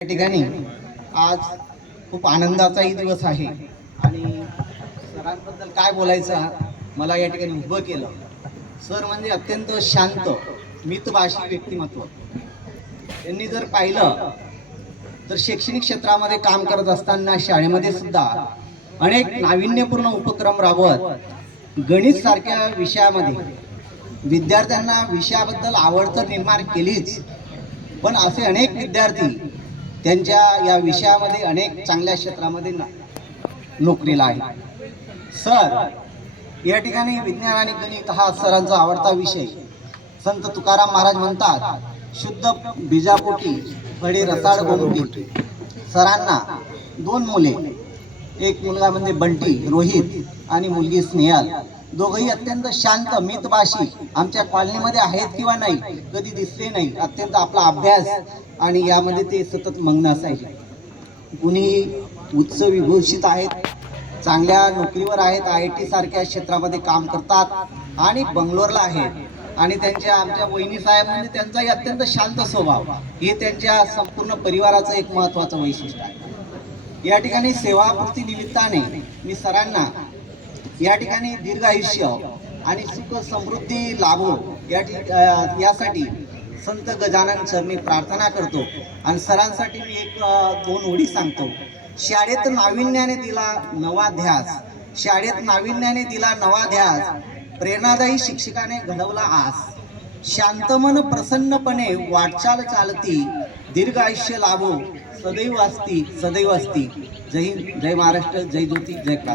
या ठिकाणी आज खूप आनंदाचाही दिवस आहे. आणि सरांबद्दल काय बोलायचं मला या ठिकाणी उभं केलं. सर म्हणजे अत्यंत शांत मितभाषी व्यक्तिमत्व. त्यांनी जर पाहिलं तर शैक्षणिक क्षेत्रामध्ये काम करत असताना शाळेमध्ये सुद्धा अनेक नाविन्यपूर्ण उपक्रम राबवत गणित सारख्या विषयामध्ये विद्यार्थ्यांना विषयाबद्दल आवड तर निर्माण केलीच पण असे अनेक विद्यार्थी त्यांच्या या विषयामध्ये अनेक चांगल्या क्षेत्रामध्ये नोकरीला आहे. सर या ठिकाणी विज्ञान आणि गणित हा सरांचा आवडता विषय. संत तुकाराम महाराज म्हणतात शुद्ध बीजापोटी बडी रसाळ गोमटी सरांना दोन मुले. एक मुलगा म्हणजे बंटी रोहित आणि मुलगी स्नेहल. दोघंही अत्यंत शांत मितभाषी. आमच्या कॉलनीमध्ये आहेत किंवा नाही कधी दिसले नाही. अत्यंत आपला अभ्यास आणि यामध्ये ते सतत मग्न असायचे. कुणी उच्च विभूषित आहेत चांगल्या नोकरीवर आहेत आय टी सारख्या क्षेत्रामध्ये काम करतात आणि बंगलोरला आहेत. आणि त्यांच्या आमच्या वहिनी साहेब म्हणजे त्यांचाही अत्यंत शांत स्वभाव. हे त्यांच्या संपूर्ण परिवाराचं एक महत्त्वाचं वैशिष्ट्य आहे. या ठिकाणी सेवापूर्ती निमित्ताने मी सरांना या ठिकाणी दीर्घ आयुष्य आणि सुख समृद्धी लाभो या यासाठी संत गजानन चरणी प्रार्थना करतो आणि सरांसाठी मी एक दोन ओळी सांगतो. शाळेत नाविन्याने दिला नवा ध्यास. शाळेत नाविन्याने दिला नवा ध्यास. प्रेरणादायी शिक्षकाने घडवला आस. शांतमन प्रसन्नपणे वाटचाल चालती दीर्घ आयुष्य लाभो. सदैव असती सदैव असती। जय हिंद जय महाराष्ट्र जय ज्योती जय क्रांती